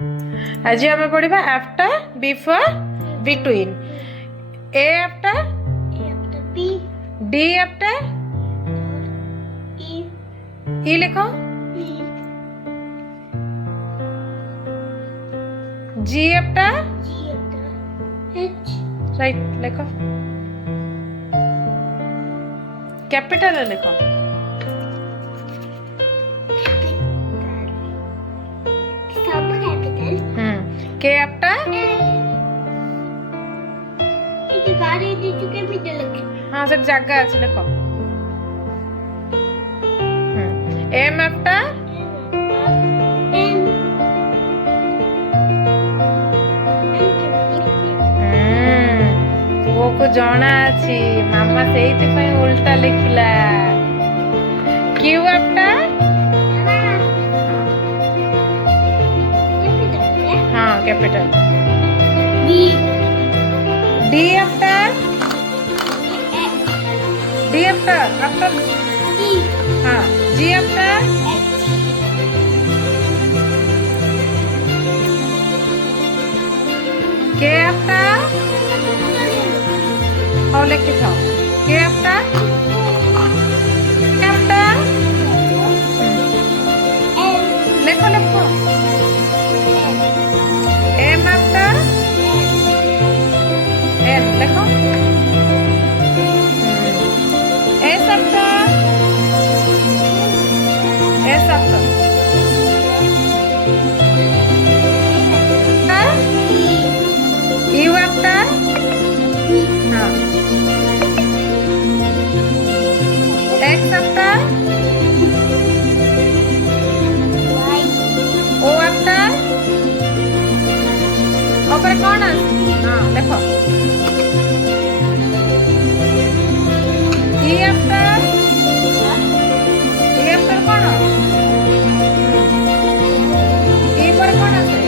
आज आम पढ़ा after before between A after D after ई लिखो जी आफ्टर राइट लिखो कैपिटल लिखो के आफ्टर हाँ सब जगह अच्छे लिखो एम आफ्टर पुओ को जना अच्छी मामा से उल्टा लिखला क्यू आफ्टर हाँ कैपिटल डी आफ्टर आफ्टर हाँ जी आफ्टर के आफ्टर और लिखी था के आफ्टर लिखो लिखो एम आफ्टर एन लिखो एस आफ्टर यू आफ्टर हाँ एक्स आफ्टर ओ आफ्टर ओपर कौन हाँ देखो ई आफ्टर कौन ई पर कौन आसे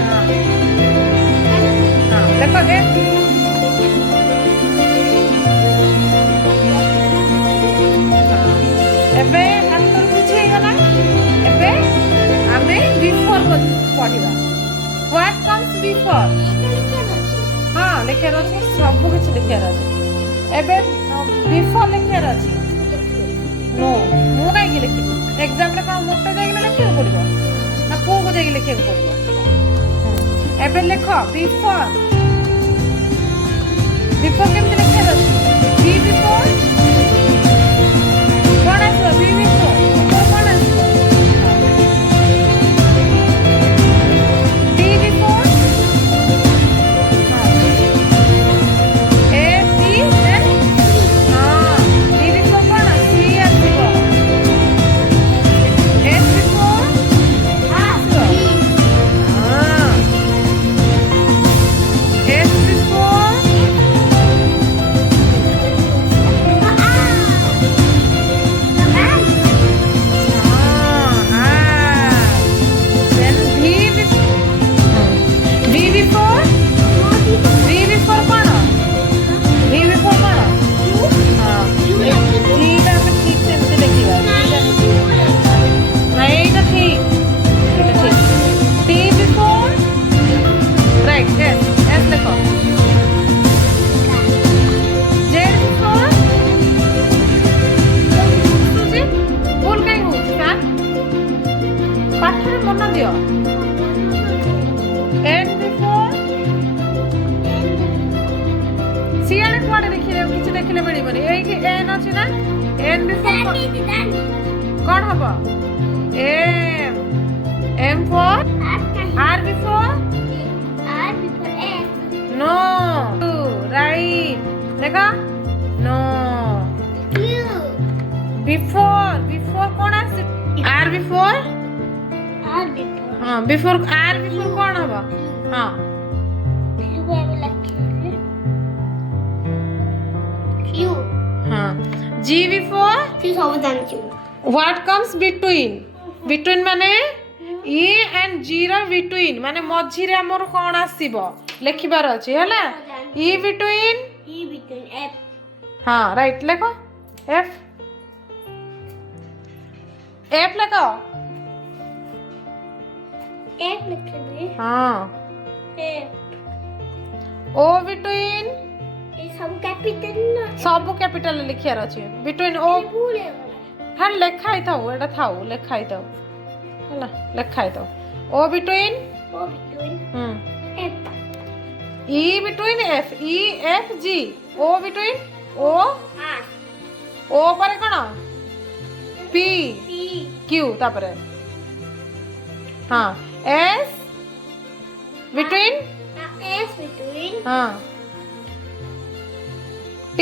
हाँ हाँ देखो एबे आंसर बुझे गला एबे आमे बिफोर पढ़िबा व्हाट कम्स बिफोर हाँ लिखार अच्छे सब कुछ लिखार अच्छे एबे बिफोर लिखार अच्छे नो मु कहीं लिखी एग्जाम रे कौन मोटे जाइए लिखा पड़ो ना पुओ को जाइए लिखा पड़ो एबे लिख बिफोर केमती लिखार अच्छे बी बिफोर कौन आसो बी बिफोर कौन आसो D before A C N हाँ डी बिफोर कौन सी आसो एस बिफोर आसो हाँ एस बिफोर देखने मिलबनी एन अच्छी ना एन बिफोर कौन हम M M for R before no right देखा नो बिफोर कौन आसे आर बिफोर हाँ बिफोर आर बिफोर कौन हम हाँ हाँ जी बिफोर व्हाट कम्स बिटवीन माने ई एंड जी रा बिटवीन माने मझी रे हमर कोन आसीबो लिखिबार अछि हला ई बिटवीन एफ हाँ राइट लिखो एफ लिखो F लिखेंगे। हाँ F O between ये सब कैपिटल ना सब कैपिटल लिखियार अछि between O भूल गया हाँ लेखा ही थाउ एटा थाउ लेखा ही थाउ हला लेखा ही थाउ O between O between F E between F E F G O between O R O पर कौन P P Q तापरे हाँ S between S between हाँ T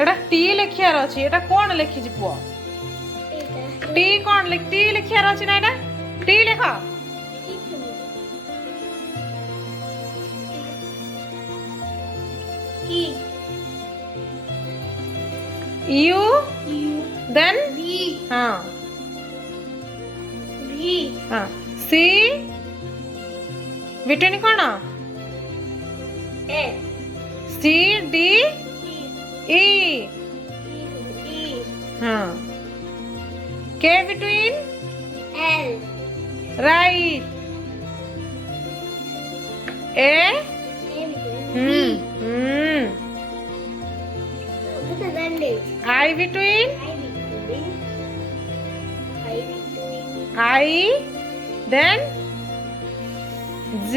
एटा T लिखियार अछि एटा कोन लिखि जी पुआ T कोन लिख T लिखियार अछि ना एटा T लिखा E U U then B हाँ B हाँ C between कौन A C D E E E हाँ K between L right A A between What's the bandage? I between I between I then J